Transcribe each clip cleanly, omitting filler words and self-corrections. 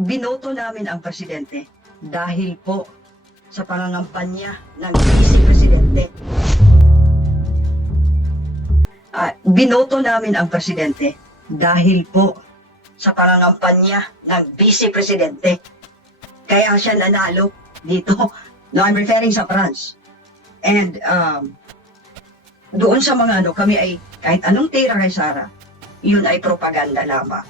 Binoto namin ang presidente dahil po sa pangangampanya ng vice presidente. Binoto namin ang presidente dahil po sa pangangampanya ng vice presidente. Kaya siya nanalo dito. No, I'm referring sa France. And doon sa mga kami ay kahit anong tira kay Sara, yun ay propaganda lamang.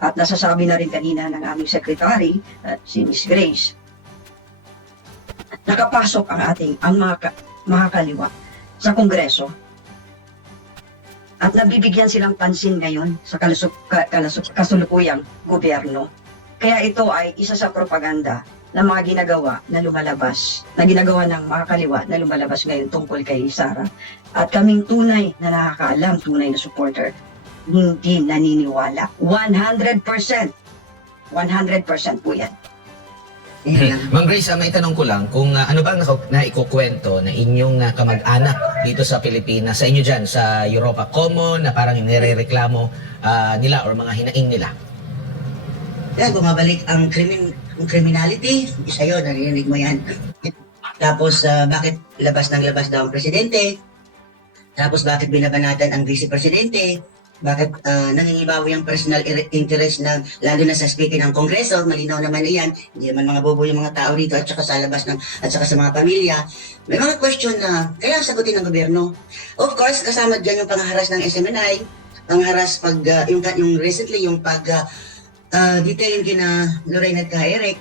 At nasasabi na rin kanina ng aming secretary, si Ms. Grace, nakapasok ang mga kaliwa sa Kongreso. At nabibigyan silang pansin ngayon sa kasulukuyang gobyerno. Kaya ito ay isa sa propaganda na mga ginagawa na lumalabas, na ginagawa ng mga kaliwa na lumalabas ngayon tungkol kay Sara. At kaming tunay na nakakaalam, tunay na supporter, hindi naniniwala. 100%. 100% po yan. Ma'am Grace, may tanong ko lang kung ano bang naikukwento na inyong kamag-anak dito sa Pilipinas, sa inyo dyan, sa Europa, common na parang nirereklamo nila or mga hinaing nila? Yan, bumabalik ang criminality, isa yun, narinig mo yan. Tapos, bakit labas daw ang presidente? Tapos, bakit binabanatan ang vice-presidente? Bakit nangingibawi ang personal interest ng, lalo na sa speaker ng Kongreso, malinaw naman iyan, hindi naman mga bobo yung mga tao rito at saka sa labas at saka sa mga pamilya. May mga question na kailangan sagutin ng gobyerno. Of course, kasama dyan yung pangharas ng SMNI, pangharas yung recently, yung detain kina Lorraine at Eric.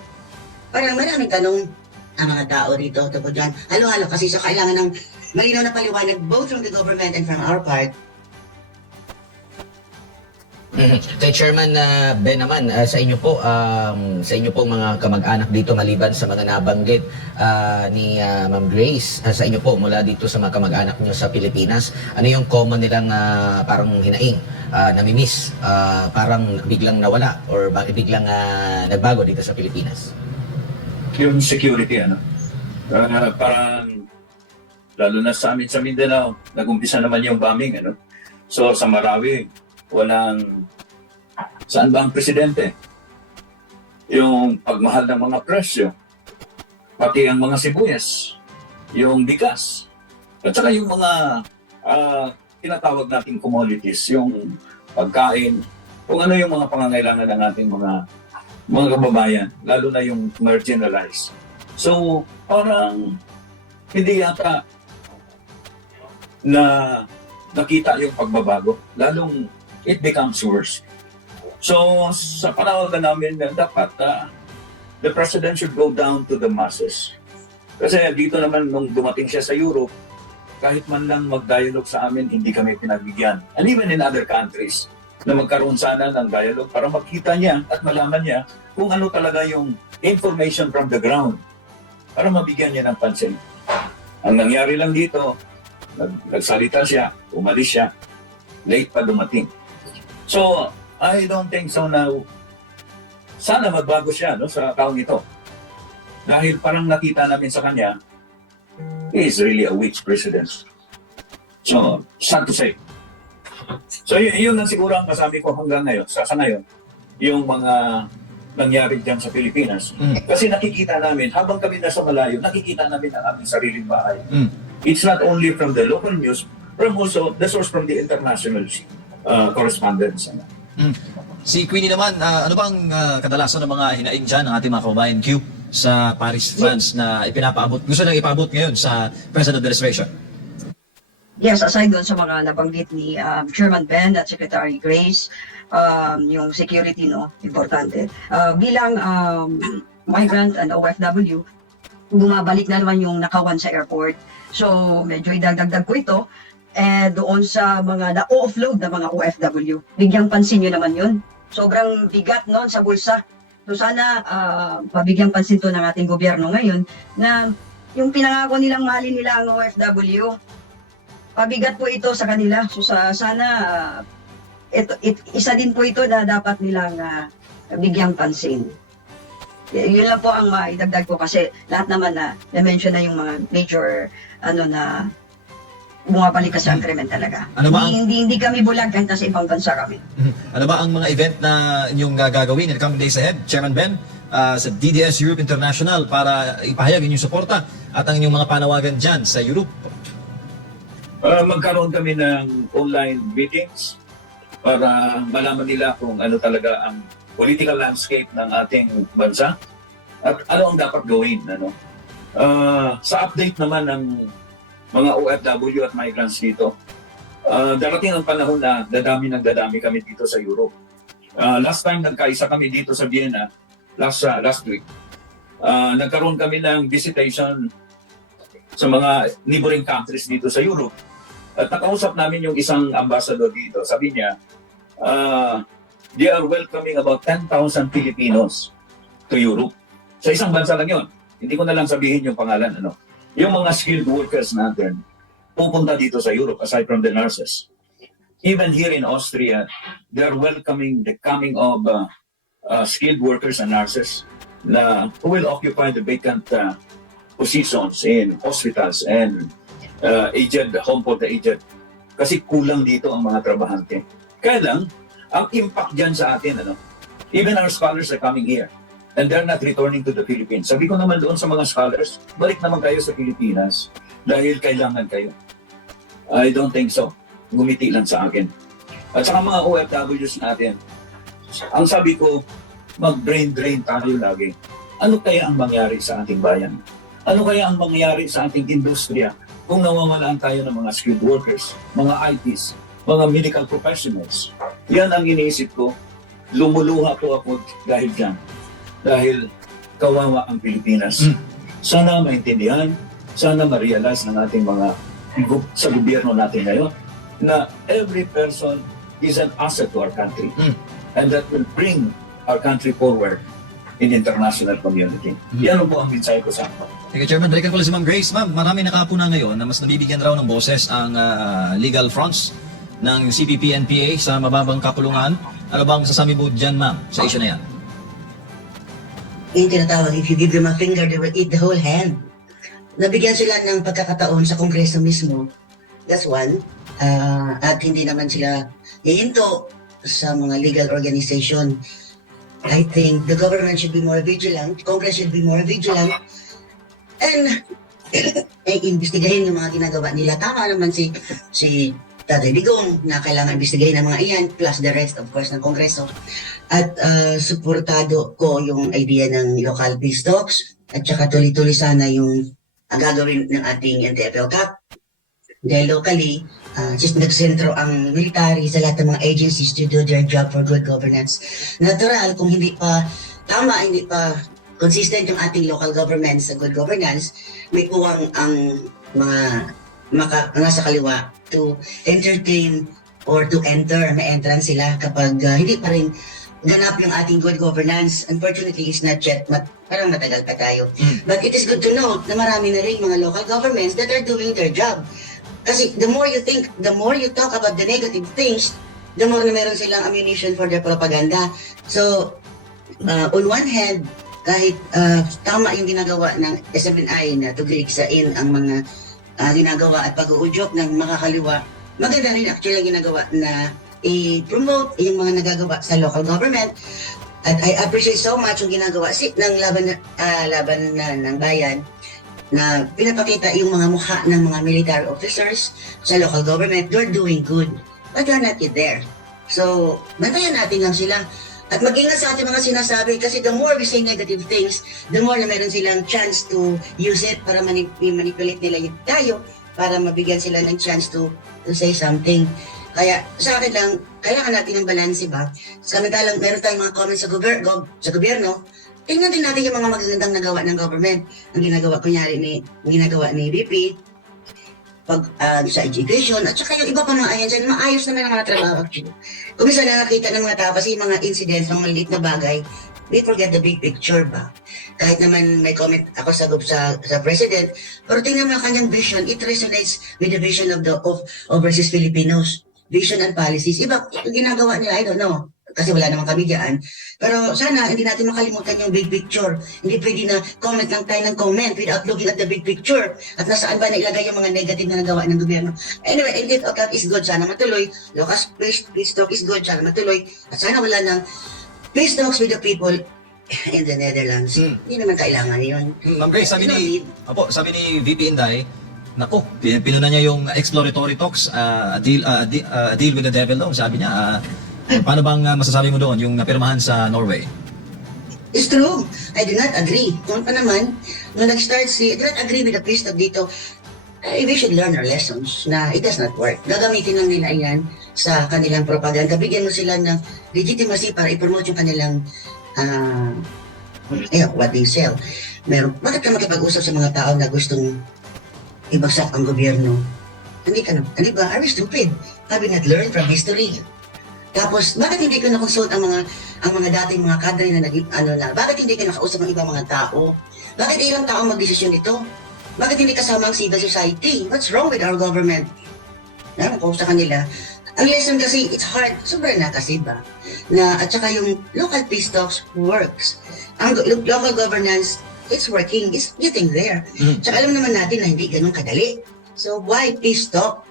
Parang maraming tanong ang mga tao rito tungkol dyan. Halo-halo kasi so kailangan ng malinaw na paliwanag both from the government and from our part. Kay Chairman Ben naman, sa inyo po, sa inyo pong mga kamag-anak dito maliban sa mga nabanggit ni Ma'am Grace, sa inyo po mula dito sa mga kamag-anak niyo sa Pilipinas, ano yung common nilang parang hinaing, namimiss, parang biglang nawala or bakit biglang nagbago dito sa Pilipinas? Yung security, parang lalo na sa amin sa Mindanao, nag-umpisa naman yung bombing, So sa Marawi, walang saan ba ang presidente? Yung pagmahal ng mga presyo, pati ang mga sibuyas, yung bigas, at saka yung mga tinatawag nating commodities, yung pagkain, kung ano yung mga pangangailangan ng ating mga kababayan, lalo na yung marginalized. So, parang hindi yata na nakita yung pagbabago, lalong it becomes worse. So, sa panahon namin, dapat the president should go down to the masses. Kasi dito naman, nung dumating siya sa Europe, kahit man lang mag-dialogue sa amin, hindi kami pinagbigyan. And even in other countries, na magkaroon sana ng dialogue para makita niya at malaman niya kung ano talaga yung information from the ground para mabigyan niya ng pansin. Ang nangyari lang dito, nagsalita siya, umalis siya, late pa dumating. So, I don't think so now. Sana magbago siya sa taong ito. Dahil parang nakita namin sa kanya, he is really a weak president. So, sad to say. So, yun lang siguro ang masabi ko hanggang ngayon, sa ngayon, yung mga nangyari dyan sa Pilipinas. Kasi nakikita namin, habang kami nasa malayo, nakikita namin ang aming sariling bahay. It's not only from the local news, but also the source from the international correspondence. Si Queenie naman, ano bang kadalasan ng mga hinaing dyan ng ating mga kababayan Q sa Paris, France na gusto nang ipaabot ngayon sa President Administration? Yes, aside doon sa mga nabanggit ni Chairman Ben at Secretary Grace, yung security, importante. Bilang migrant and OFW, bumabalik na naman yung nakawan sa airport. So, medyo idagdag ko ito. Doon sa mga na-offload na mga OFW, bigyang pansin nyo naman yun. Sobrang bigat noon sa bulsa. So, sana pabigyang pansin to ng ating gobyerno ngayon na yung pinangako nilang mahalin nila ang OFW, pabigat po ito sa kanila. So sana isa din po ito na dapat nilang bigyang pansin. Yun lang po ang maidagdag ko kasi lahat naman na mention na yung mga major bumabalik kasi ang krimen talaga. Ano ba ang- Hindi kami bulag kahit nasa ibang bansa kami. Ano ba ang mga event na inyong gagawin in the coming days ahead, Chairman Ben, sa DDS Europe International para ipahayag inyong suporta at ang inyong mga panawagan dyan sa Europe? Magkaroon kami ng online meetings para malaman nila kung ano talaga ang political landscape ng ating bansa at ano ang dapat gawin. Sa update naman ng mga OFW at migrants dito, darating ang panahon na dadami kami dito sa Europe. Last time nagkaisa kami dito sa Vienna, last week, nagkaroon kami ng visitation sa mga neighboring countries dito sa Europe. At nakausap namin yung isang ambassador dito. Sabi niya, they are welcoming about 10,000 Filipinos to Europe. Sa isang bansa lang yun. Hindi ko na lang sabihin yung pangalan. Yung mga skilled workers natin, pupunta dito sa Europe aside from the nurses. Even here in Austria, they're welcoming the coming of skilled workers and nurses na who will occupy the vacant positions in hospitals and aged, home for the aged. Kasi kulang dito ang mga trabahante. Kaya lang, ang impact dyan sa atin, even our scholars are coming here and they're not returning to the Philippines. Sabi ko naman doon sa mga scholars, balik naman kayo sa Pilipinas dahil kailangan kayo. I don't think so. Gumiti lang sa akin. At saka mga OFWs natin, ang sabi ko, mag-brain drain tayo lagi. Ano kaya ang mangyari sa ating bayan? Ano kaya ang mangyari sa ating industriya kung nawawalaan tayo ng mga skilled workers, mga ITs, mga medical professionals? Yan ang iniisip ko. Lumuluha po ako dahil dyan. Dahil kawawa ang Pilipinas. Sana maintindihan, sana ma-realize ng ating mga sa gobyerno natin ngayon na every person is an asset to our country and that will bring our country forward in international community. Yan po ang mensahe ko sa akin. Thank you, Chairman. Balikan ko lang si Ma'am Grace. Ma'am, marami nakapuna ngayon na mas nabibigyan raw ng boses ang legal fronts ng CPP-NPA sa mababang kapulungan. Ano bang sasabi mo dyan, ma'am, sa issue na yan? Yung tinatawag, if you give them a finger, they will eat the whole hand. Nabigyan sila ng pagkakataon sa Kongreso mismo. That's one. At hindi naman sila iinto sa mga legal organization. I think the government should be more vigilant, Congress should be more vigilant, and imbestigahin yung mga ginagawa nila. Tama naman si Tatay Digong na kailangan imbestigahin ang mga iyan, plus the rest, of course, ng Kongreso. At suportado ko yung idea ng local peace talks, at saka tuloy-tuloy sana yung gagawin ng ating NTFL Cup. Dahil locally, just nagsentro ang military sa lahat ng mga agencies to do their job for good governance. Natural, kung hindi pa tama, hindi pa consistent yung ating local government sa good governance, may puwang ang mga nasa kaliwa to entertain or to enter, may entrance sila kapag hindi pa rin ganap yung ating good governance. Unfortunately, it's not yet, parang matagal pa tayo. But it is good to note na marami na rin mga local governments that are doing their job. Kasi the more you think, the more you talk about the negative things, the more na meron silang ammunition for their propaganda. So, on one hand, kahit tama yung ginagawa ng SMNI na to grigsain ang mga ginagawa at pag-uudyok ng makakaliwa, maganda rin actually ang ginagawa na i-promote yung mga nagagawa sa local government. At I appreciate so much yung ginagawa ng laban ng bayan na pinapakita yung mga mukha ng mga military officers sa local government. They're doing good, but they're not yet there. So, bantayan natin lang sila. At mag-ingat sa ating mga sinasabi kasi the more we say negative things, the more na meron silang chance to use it para manipulate nila tayo para mabigyan sila ng chance to say something. Kaya sa akin lang, kailangan natin ng balanse ba? Samantalang meron tayong mga comments sa gobyerno, tingnan din natin yung mga magagandang nagawa ng government. Ang ginagawa ni BP, pag sa education, at saka yung iba pa mga ayan dyan, maayos naman ang mga trabaho. Kung minsan na nakita ng mga tao, kasi yung mga incidents, mga maliit na bagay, we forget the big picture ba? Kahit naman may comment ako sa president, pero tingnan mo ang kanyang vision, it resonates with the vision of overseas Filipinos. Vision and policies. Iba, ginagawa nila, I don't know. kasi wala naman kami diyan. Pero sana hindi natin makalimutan yung big picture. Hindi pwede na comment lang tayo ng comment without looking at the big picture. At nasaan ba nailagay yung mga negative na nagawa ng gobyerno. Anyway, edit account is good. Sana matuloy. Lucas peace talk is good. Sana matuloy. At sana wala ng peace talks with the people in the Netherlands. Hindi naman kailangan yun. Ma'am Grace, sabi ni VP Inday, nako, pinuna niya yung exploratory talks, a deal with the devil daw, sabi niya. Paano bang masasabi mo doon yung napirmahan sa Norway? It's true. I do not agree. Kung pa naman, nung nag-start I do not agree with the peace talk dito. We should learn our lessons na it does not work. Gagamitin lang nila yan sa kanilang propaganda. Bigyan mo sila ng legitimacy para i-promote yung kanilang what they sell. Bakit ka makipag-usap sa mga tao na gustong ibagsak ang gobyerno? Hindi ba? Are we stupid? Have we not learned from history? Tapos, bakit hindi ko na-consult ang mga dating mga kadre na bakit hindi ka nakausap ng ibang mga tao? Bakit ilang tao mag-desisyon ito? Bakit hindi kasama ang civil society? What's wrong with our government? Kung sa kanila, ang lesson kasi, it's hard. Sobrang na kasi ba? At saka yung local peace talks works. Ang local governance, it's working. It's getting there. Tsaka alam naman natin na hindi ganun kadali. So, why peace talk?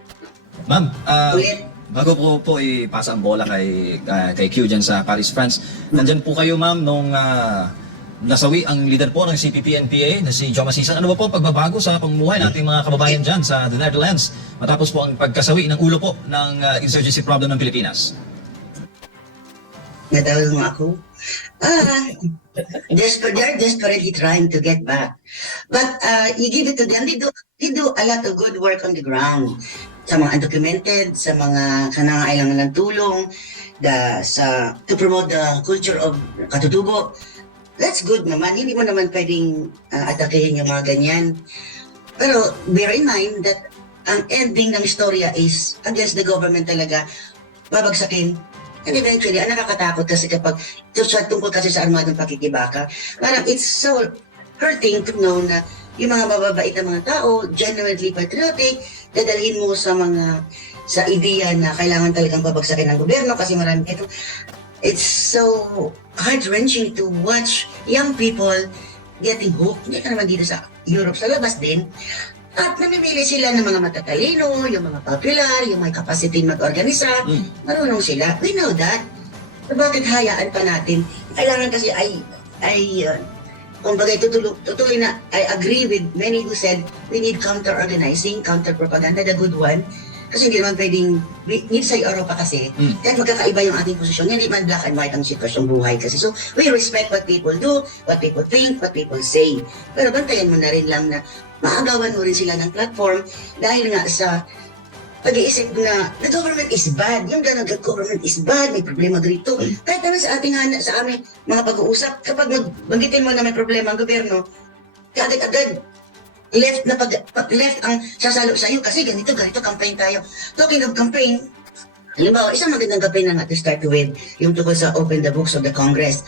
Ma'am, Ulit. bago po ipasa ang bola kay Q dyan sa Paris, France, nandyan po kayo ma'am nung nasawi ang leader po ng CPP-NPA na si Joma Sisan. Ano ba po ang pagbabago sa pamumuhay ng ating mga kababayan dyan sa the Netherlands matapos po ang pagkasawi ng ulo po ng insurgency problem ng Pilipinas? Natawag mo ako? They're desperately trying to get back. But you give it to them, they do a lot of good work on the ground. Sa mga undocumented, sa mga kanangailangan ng tulong, to promote the culture of katutubo. That's good naman. Hindi mo naman pwedeng atakehin yung mga ganyan. Pero bear in mind that ang ending ng istorya is against the government talaga, babagsakin. And eventually, ang nakakatakot kasi kapag tungkol kasi sa armadong pakikibaka, parang it's so hurting to know na yung mga mababait na mga tao, genuinely patriotic, dadalhin mo sa ideya na kailangan talagang babagsakin ng gobyerno kasi marami ito. It's so heart-wrenching to watch young people getting hooked. Hindi ka naman dito sa Europe, sa labas din. At namimili sila ng mga matatalino, yung mga popular, yung may capacity mag-organisa. Marunong sila. We know that. So, bakit hayaan pa natin? Kailangan kasi kumbaga tutuloy na, I agree with many who said we need counter-organizing, counter-propaganda, the good one. Kasi hindi naman pwedeng, need sa Europa kasi, kahit magkakaiba yung ating posisyon, hindi man black and white ang sitwasyong buhay kasi. So, we respect what people do, what people think, what people say. Pero bantayan mo na rin lang na maagawan mo rin sila ng platform dahil nga sa pag-iisip na the government is bad. Yung gano'n, the government is bad, may problema dito. Kahit naman sa aming mga pag-uusap, kapag banggitin mo na may problema ang gobyerno, agad-agad, left ang sasalo sa iyo kasi ganito campaign tayo. Talking of campaign, halimbawa, isang magandang campaign na to start with, yung tungkol sa Open the Books of the Congress.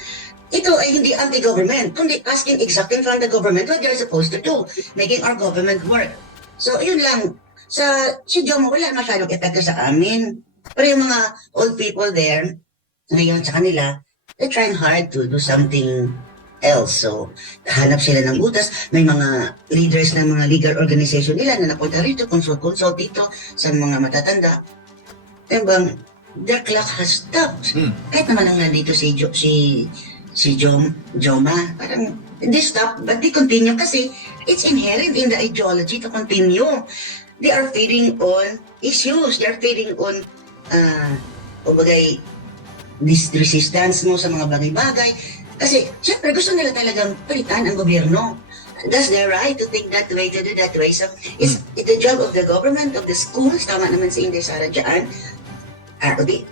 Ito ay hindi anti-government, kundi asking exactly from the government what they're supposed to do, making our government work. So, yun lang. Si Jomo, wala masyadong epekto sa amin. Pero yung mga old people there, ngayon sa kanila, they're trying hard to do something else. So, hanap sila ng butas. May mga leaders ng mga legal organization nila na napunta rito, consult dito sa mga matatanda. Bang, their clock has stopped. Kahit naman lang nandito si Joma, parang they stop, but they continue kasi it's inherent in the ideology to continue. They are feeding on issues. They are feeding on, this resistance mo sa mga bagay-bagay. Kasi, syempre, gusto nila talagang palitan ang gobyerno. That's their right to think that way, to do that way. So, it's the job of the government, of the schools, tama naman si Inday Sara dyan,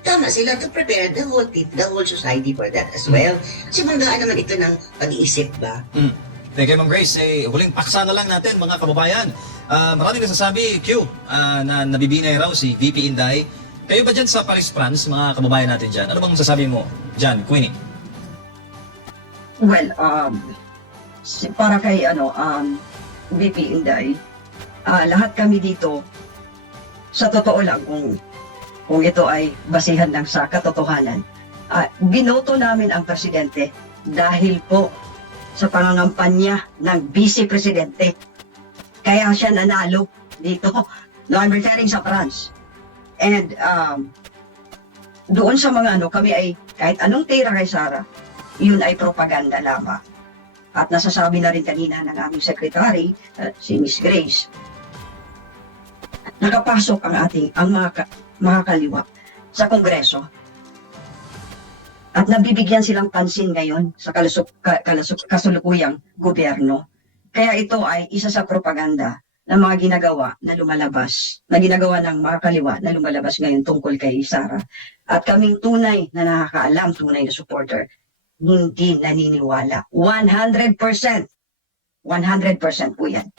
tama sila to prepare the whole society for that as well. Kasi manggaan naman ito ng pag-iisip ba? Thank you, Ma'am Grace. Huling paksa na lang natin, mga kababayan. Maraming nasasabi, Q, na nabibinay raw si VP Inday. Kayo ba dyan sa Paris, France, mga kababayan natin dyan? Ano bang masasabi mo dyan, Queenie? Well, para kay VP Inday, lahat kami dito, sa totoo lang, kung ito ay basihan lang sa katotohanan, Binoto namin ang presidente dahil po sa pangangampanya ng vice presidente. Kaya siya nanalo dito. No, I'm referring sa France. And doon sa mga kami ay kahit anong tira kay Sara, yun ay propaganda lamang. At nasasabi na rin kanina ng aming secretary, si Miss Grace, nakapasok ang mga kaliwa sa Kongreso. At nabibigyan silang pansin ngayon sa kasalukuyang gobyerno. Kaya ito ay isa sa propaganda ng mga ginagawa na lumalabas, na ginagawa ng mga kaliwa na lumalabas ngayon tungkol kay Sara. At kaming tunay na nakakaalam, tunay na supporter, hindi naniniwala. 100%. 100% po yan.